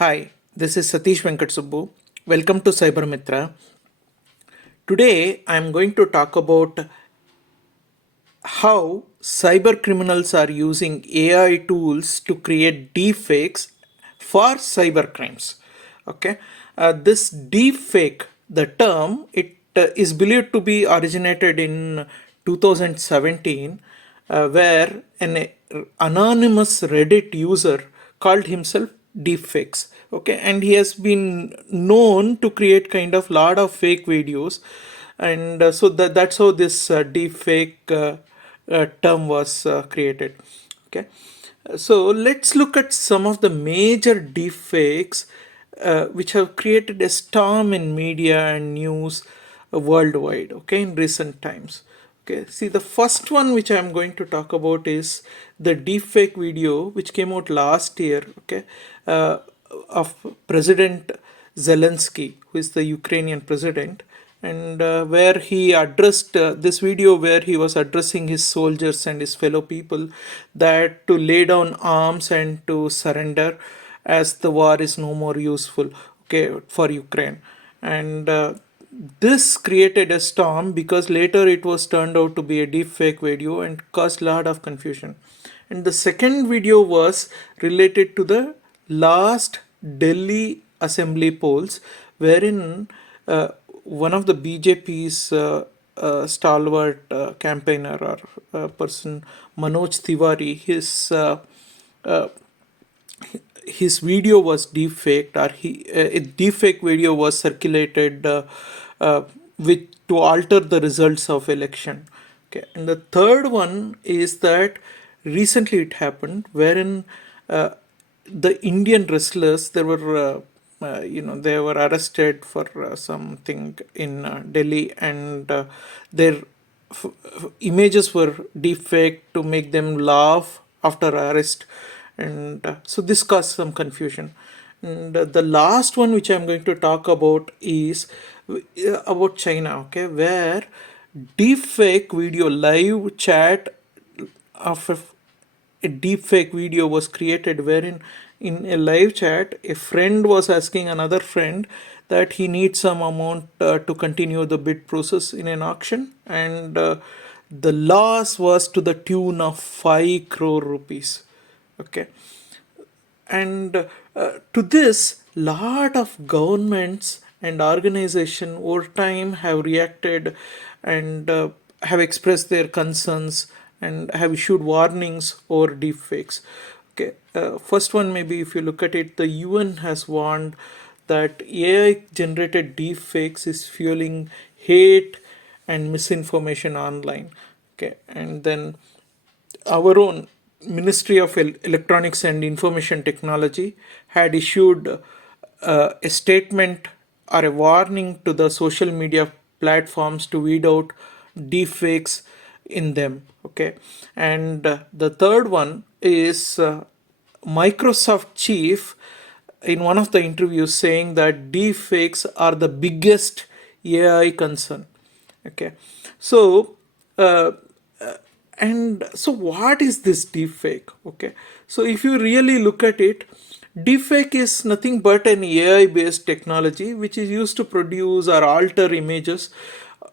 Hi, this is Satish Venkat Subbu. Welcome to cybermithra. Today I am going to talk about how cybercriminals are using AI tools to create deepfakes for cybercrimes. Okay, this deepfake, the term, it is believed to be originated in 2017, where an anonymous Reddit user called himself Deepfakes. Okay, and he has been known to create kind of lot of fake videos, and so that's how this deepfake term was created. Okay, so let's look at some of the major deepfakes which have created a storm in media and news worldwide, okay, in recent times. Okay, see, the first one which I'm going to talk about is the deepfake video which came out last year, okay, uh, of President Zelensky, who is the Ukrainian president, and where he addressed this video where he was addressing his soldiers and his fellow people that to lay down arms and to surrender, as the war is no more useful, okay, for Ukraine. And this created a storm because later it was turned out to be a deep fake video and caused a lot of confusion. And the second video was related to the last Delhi assembly polls, wherein one of the BJP's stalwart campaigner or person, Manoj Tiwari, uh, his video was deepfaked, or a deepfake video was circulated uh, with to alter the results of election. Okay, and the third one is that recently it happened wherein the Indian wrestlers, there were they were arrested for something in Delhi, and their images were deepfaked to make them laugh after arrest, and so this caused some confusion. And the last one which I'm going to talk about is about China, okay, where deepfake video live chat of a deepfake video was created, wherein in a live chat a friend was asking another friend that he needs some amount to continue the bid process in an auction, and the loss was to the tune of 5 crore rupees. Okay, and to this, lot of governments and organization over time have reacted and have expressed their concerns and have issued warnings over deepfakes. Okay, first one, maybe if you look at it, the UN has warned that AI generated deepfakes is fueling hate and misinformation online. Okay, and then our own Ministry of Electronics and Information Technology had issued a statement or a warning to the social media platforms to weed out deepfakes in them. Okay, and the third one is Microsoft chief in one of the interviews saying that deepfakes are the biggest AI concern. Okay, so uh, and so what is this deepfake? Okay, so if you really look at it, deepfake is nothing but an AI based technology which is used to produce or alter images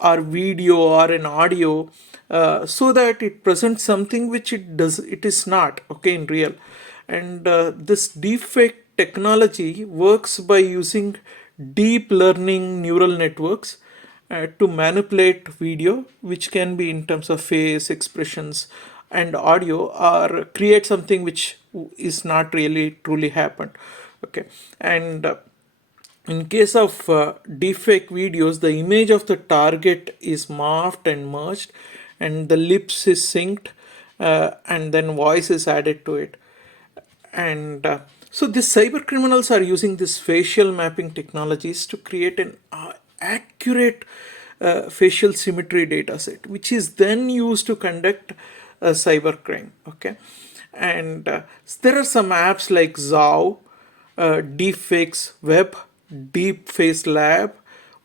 or video or an audio, so that it presents something which it is not, okay, in real. And this deepfake technology works by using deep learning neural networks to manipulate video, which can be in terms of face, expressions, and audio, or create something which is not really truly happened. Okay, and in case of deepfake videos, the image of the target is morphed and merged, and the lips is synced, and then voice is added to it. And so these cyber criminals are using this facial mapping technologies to create an accurate facial symmetry data set, which is then used to conduct a cyber crime. Okay, and there are some apps like Zao, Deepfakes Web, Deep Face Lab,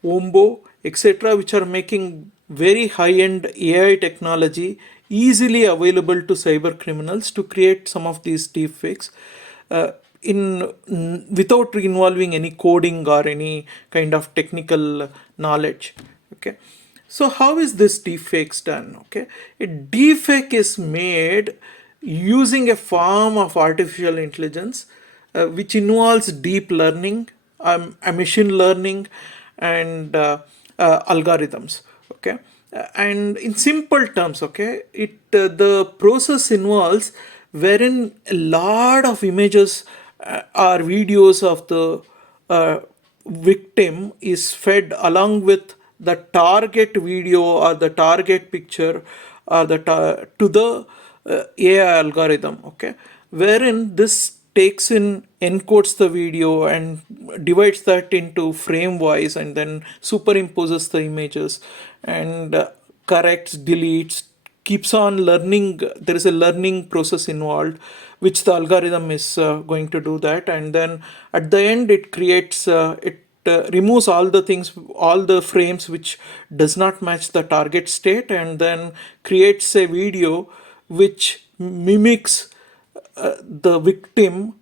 Wombo, etc., which are making very high-end AI technology easily available to cyber criminals to create some of these deepfakes. without involving any coding or any kind of technical knowledge. Okay, so how is this deepfakes done? Okay, a deepfake is made using a form of artificial intelligence which involves deep learning, a machine learning, and algorithms. Okay, and in simple terms, okay, the process involves wherein a lot of images or videos of the uh, victim is fed along with the target video or the target picture or to the AI algorithm, okay, wherein this takes in, encodes the video and divides that into frame wise and then superimposes the images and corrects, deletes, keeps on learning. There is a learning process involved which the algorithm is going to do that, and then at the end it creates it removes all the things, all the frames which does not match the target state, and then creates a video which mimics the victim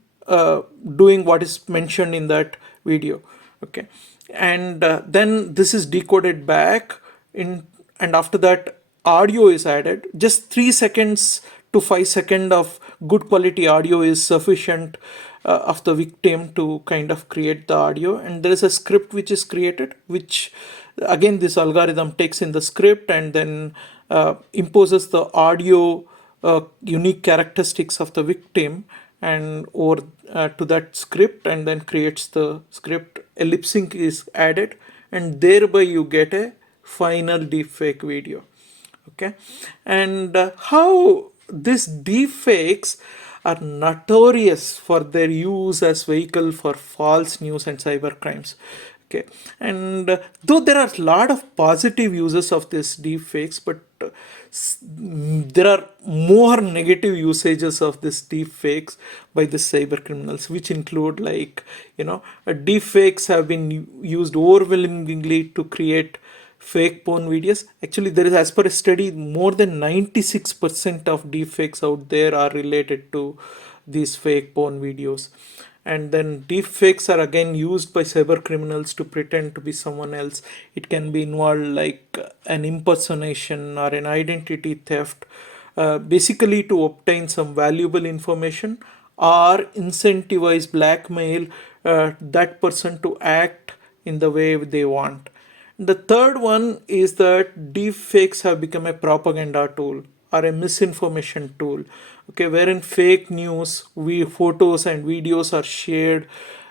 doing what is mentioned in that video. Okay, and then this is decoded back in, and after that audio is added. Just 3 seconds to 5 seconds of good quality audio is sufficient of the victim to kind of create the audio, and there is a script which is created, which again this algorithm takes in the script and then imposes the audio unique characteristics of the victim and or to that script, and then creates the script. A lip sync is added, and thereby you get a final deepfake video. Okay, and how these deepfakes are notorious for their use as vehicle for false news and cyber crimes. Okay, and though there are a lot of positive uses of this deepfakes, but there are more negative usages of this deepfakes by the cyber criminals, which include, like, deepfakes have been used overwhelmingly to create fake porn videos. Actually, there is, as per a study, more than 96% of deepfakes out there are related to these fake porn videos. And then deepfakes are again used by cyber criminals to pretend to be someone else. It can be involved like an impersonation or an identity theft, basically to obtain some valuable information or incentivize, blackmail that person to act in the way they want. The third one is that deepfakes have become a propaganda tool or a misinformation tool, okay, wherein fake news, photos and videos are shared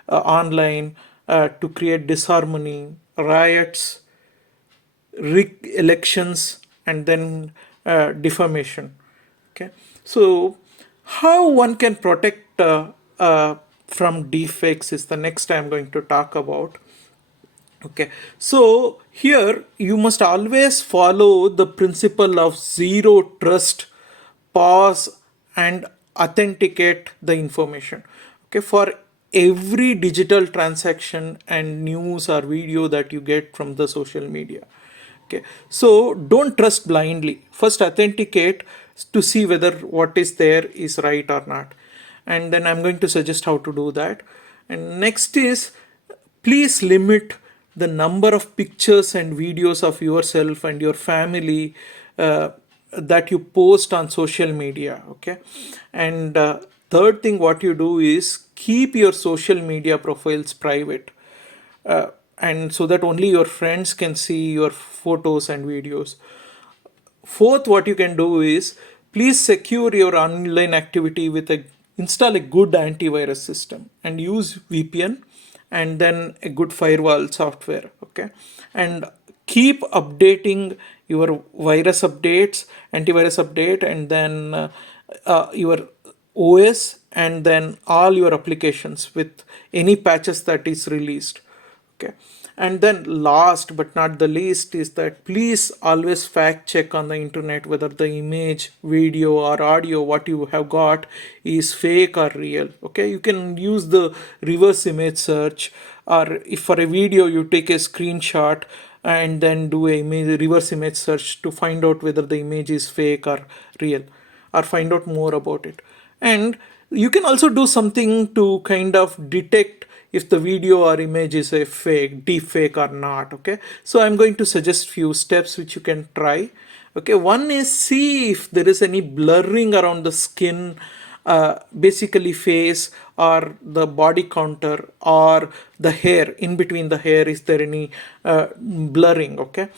online to create disharmony, riots, rig elections, and then defamation. Okay, so how one can protect from deepfakes is the next I'm going to talk about. Okay, so here you must always follow the principle of zero trust, pause, and authenticate the information. Okay, for every digital transaction and news or video that you get from the social media. Okay, so don't trust blindly. First, authenticate to see whether what is there is right or not. And then I'm going to suggest how to do that. And next is, please limit the number of pictures and videos of yourself and your family that you post on social media. Okay, and third thing what you do is keep your social media profiles private, and so that only your friends can see your photos and videos. Fourth, what you can do is, please secure your online activity with a install a good antivirus system and use VPN and then a good firewall software. Okay, and keep updating your virus updates, antivirus update, and then your OS, and then all your applications with any patches that is released. Okay, and then last but not the least is that please always fact check on the internet whether the image, video, or audio what you have got is fake or real. Okay, you can use the reverse image search, or if for a video you take a screenshot and then do a reverse image search to find out whether the image is fake or real, or find out more about it. And You can also do something to kind of detect if the video or image is a fake, deep fake or not. Okay, so I'm going to suggest few steps which you can try. Okay, one is see if there is any blurring around the skin, basically face or the body counter or the hair, in between the hair, is there any blurring. Okay,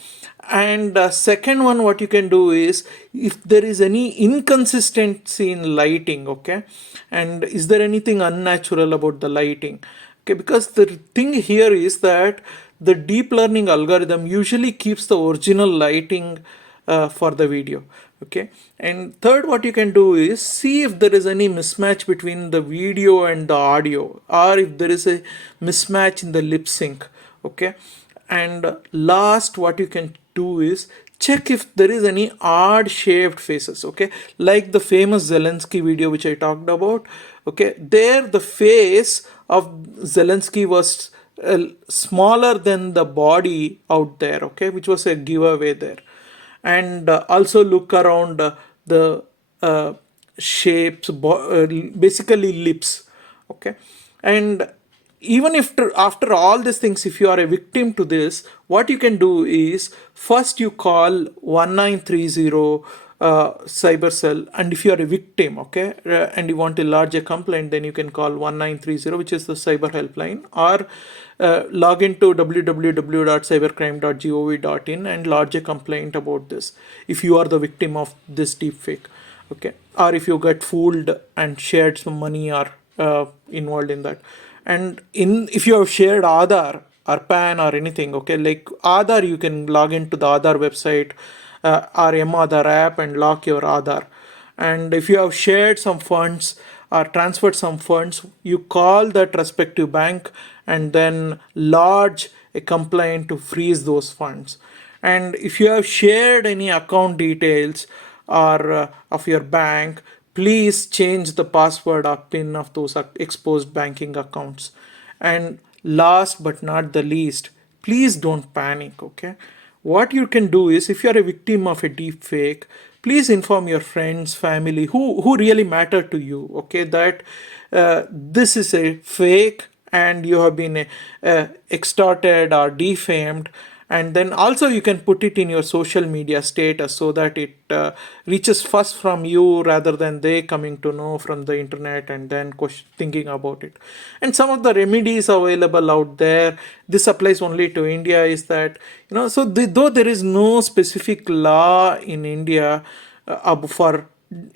and second one, what you can do is if there is any inconsistency in lighting. Okay, and is there anything unnatural about the lighting. Okay, because the thing here is that the deep learning algorithm usually keeps the original lighting for the video. Okay, and third, what you can do is see if there is any mismatch between the video and the audio, or if there is a mismatch in the lip sync. Okay, and last, what you can do is check if there is any odd shaved faces. Okay, like the famous Zelensky video which I talked about. Okay, there the face of Zelensky was smaller than the body out there. Okay, which was a giveaway there. And also look around the uh, shapes, basically lips. Okay, and even if after all these things, if you are a victim to this, what you can do is first you call 1930 cyber cell. And if you are a victim, okay, and you want a larger complaint, then you can call 1930, which is the cyber helpline, or log into www.cybercrime.gov.in and lodge a complaint about this if you are the victim of this deepfake. Okay, or if you get fooled and shared some money or involved in that. And in if you have shared Aadhaar or PAN or anything, okay, like Aadhaar, you can log into the Aadhaar website or Aadhaar app and lock your Aadhaar. And if you have shared some funds or transferred some funds, you call that respective bank and then lodge a complaint to freeze those funds. And if you have shared any account details or of your bank, please change the password or PIN of those exposed banking accounts. And last but not the least, please don't panic. Okay, what you can do is if you are a victim of a deep fake, please inform your friends, family, who really matter to you. Okay, that this is a fake and you have been extorted or defamed. And then also you can put it in your social media status so that it reaches first from you rather than they coming to know from the internet and then thinking about it. And some of the remedies available out there, this applies only to India, is that, so though there is no specific law in India for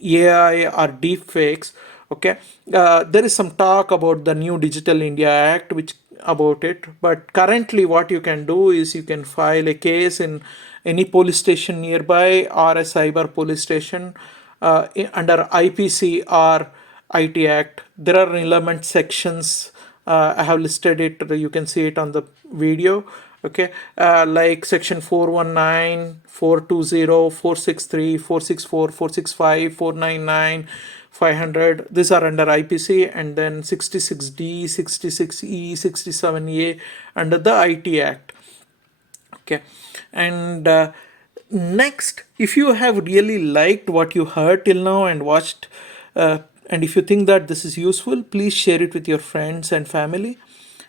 AI or deepfakes. Okay, there is some talk about the new Digital India Act, which about it. But currently, what you can do is you can file a case in any police station nearby or a cyber police station under IPC or IT Act. There are relevant sections. I have listed it. You can see it on the video. Okay, like section 419, 420, 463, 464, 465, 499, 500. These are under IPC, and then 66D, 66E, 67A under the IT Act. Okay, and next, if you have really liked what you heard till now and watched, and if you think that this is useful, please share it with your friends and family.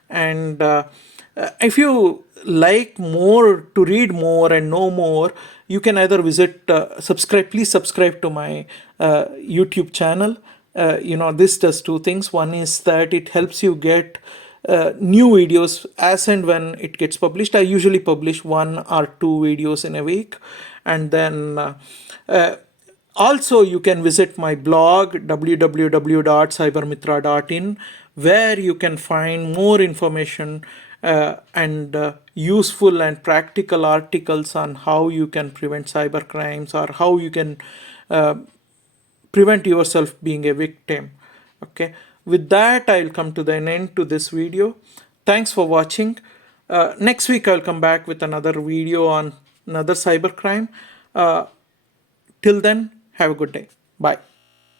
And if you like more, to read more and know more, you can either visit subscribe please subscribe to my YouTube channel. This does two things. One is that it helps you get new videos as and when it gets published. I usually publish 1 or 2 videos in a week. And then also you can visit my blog www.cybermithra.in, where you can find more information and useful and practical articles on how you can prevent cybercrimes or how you can prevent yourself being a victim. Okay, with that I'll come to the end to this video. Thanks for watching. Next week I'll come back with another video on another cybercrime. Till then, have a good day. Bye.